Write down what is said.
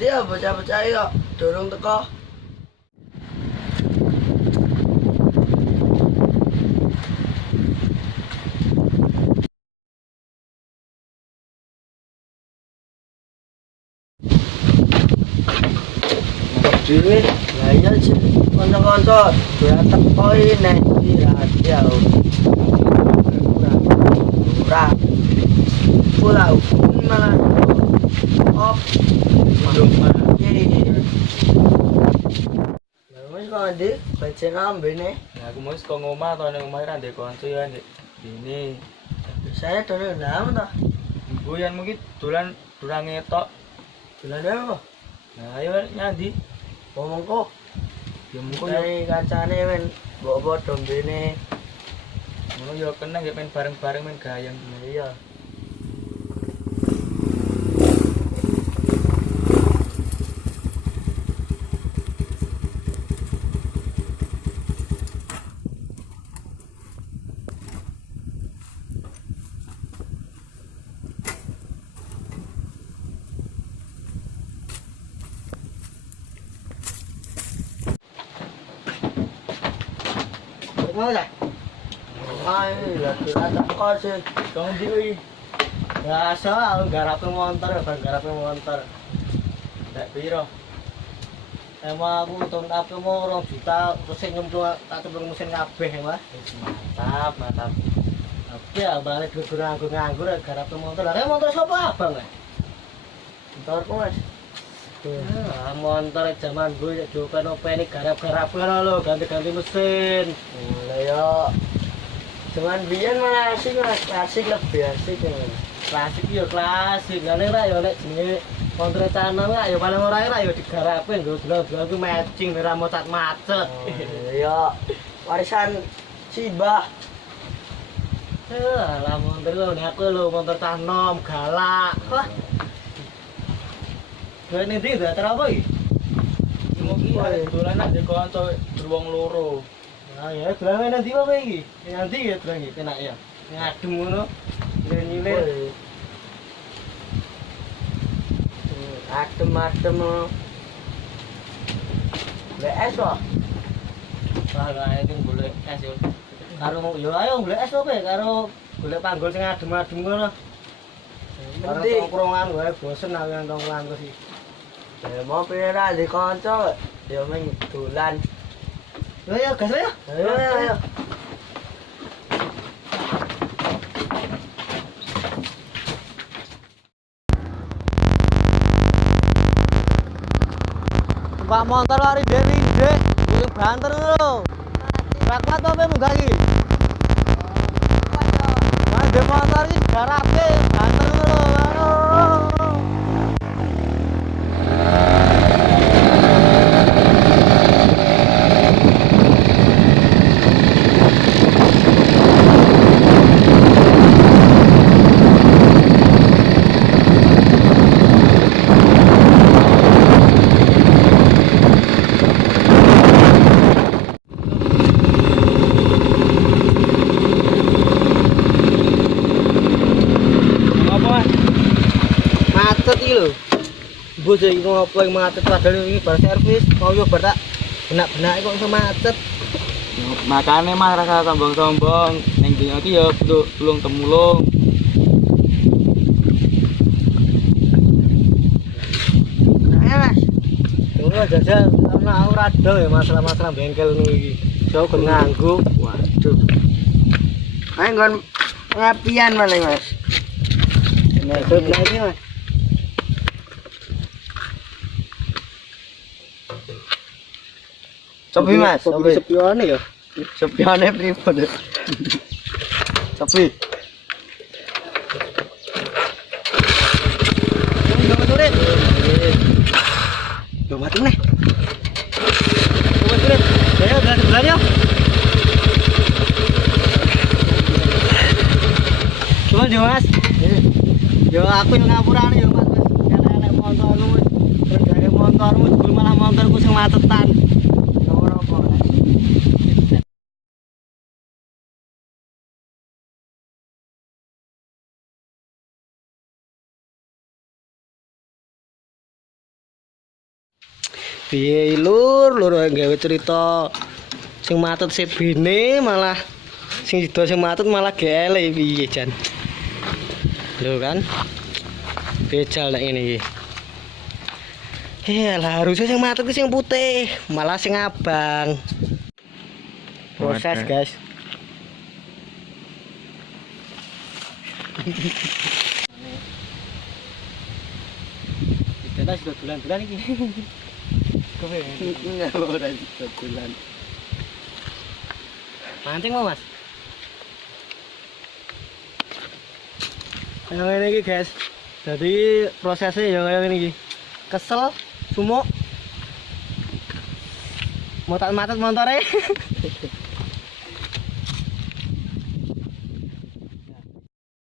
Dia bocah-bocah kok dorong teko. Dhewe lah iya sih kanca-kanca doyan teko nek iki rahasia. Ora. Pulau malah oh belum mati. Lah wis kok Dik, becen ambene. Nah, aku mau saka ngomah to ning omah ra ndek kanca ya ndek dene. Saya dolan ndam to. Goyan mungkin dolan durang ngetok. Dolan apa? Nah, ayo nyandi. Ngomong kok. Ya mungko Dari kancane men mbok padha mbene. ngono ya kena ya men bareng-bareng men gayeng. Nah iya. Mau lah. Ay, lagi ada kos sih. Kang ndi iki? Biasa aku garap motor, garap motor. Ndak piro? Emang aku untung aku mau 2 juta, terus nyemplung tak cemplung mesin kabeh, Mas. Mantap, mantap. Tapi ya balik duit nganggur garap motor. Lah motor sapa abang, Mas? Motorku, Mas. Motor zaman gue coba ini garap-garap kan lo ganti-ganti mesin. Lah ya. Cuman biyen malah asik Mas, klasik lebih asik ya. Klasik yo klasik, gane ra yo nek jenenge motor canon ra yo paling ora ya digarapin nggo dolan-dolan ku matching ora macet-macet. Ya warisan Sibah. Lah motor lo nek aku lo motor canom galak. Wah. Gue ning ndi datar apa iki? Mungkin dolan nak ndek kanca beruang loro. Ah ya, dolan nang ndi apa iki? Nang ndi ya dolan iki penak ya. Ngadem ngono. Nyilir. Adem-adem. Lek es kok. Salah ae golek es yo. Karo yo ayo golek es opo karo golek panggul sing adem-adem ngono. Karo tongkrongan wae bosen aku nang tongkrongan terus iki. Ya mau piye ra di kanca yo men dolan. Ayo gas ayo. Ayo. Pak motor lari dari Dek, yang banter lho. Rakwat apa munggah iki? Mas de motor iki garape banter lho. Macet iki lho. Bos iki ngopo yang macet padahal iki bar servis, mau yo bar tak benak-benak kok iso macet. Makane mah rasa sombong-sombong ning dunya iki ya kudu tulung-temulung. Nah, ya Mas. Tunggu jajal ana aku rada ya masalah-masalah bengkel ngono iki. Jauh kon nganggo. Waduh. Ae nggon ngapian malah Mas. Nah, sebelah ini Mas. Sepi Mas, sepione ya. Sepione pripun. Sepi. Jangan turun. Yo mati nih. Turun. Ayo udah sebelah ya. Coba yo Mas. Yo aku yang ngapuran yo Mas. Enak-enak motormu. Terus motormu malah motorku sing matetan. Piye lur gawe cerita sing matut sebene malah sing sida sing matut malah gele piye jan. Lho kan. Bejal nek ngene iki. Lah harusnya sing matut ki sing putih, malah sing abang. Proses, guys. Kita sudah bulan-bulan iki. Enggak ora bulan. Mancing mau, Mas? Yang ini iki, guys. Jadi prosesnya yang kayak ini iki. Kesel, sumuk. Mau tak matet montore.